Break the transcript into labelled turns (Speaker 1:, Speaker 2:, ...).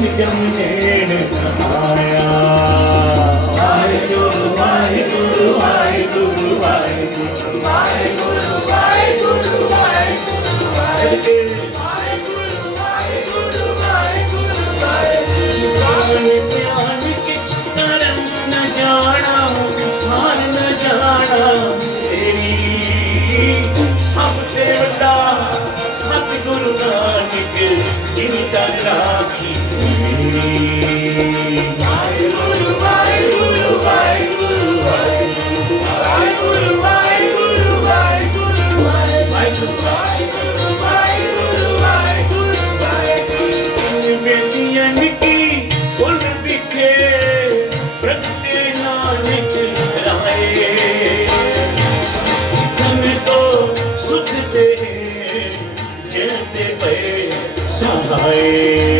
Speaker 1: ਨਿਗਮ ਨੇੜ ਆਇਆ ਵਾਹਿਗੁਰੂ ਵਾਹਿਗੁਰੂ ਵਾਹਿਗੁਰੂ ਵਾਹਿਗੁਰੂ Bye.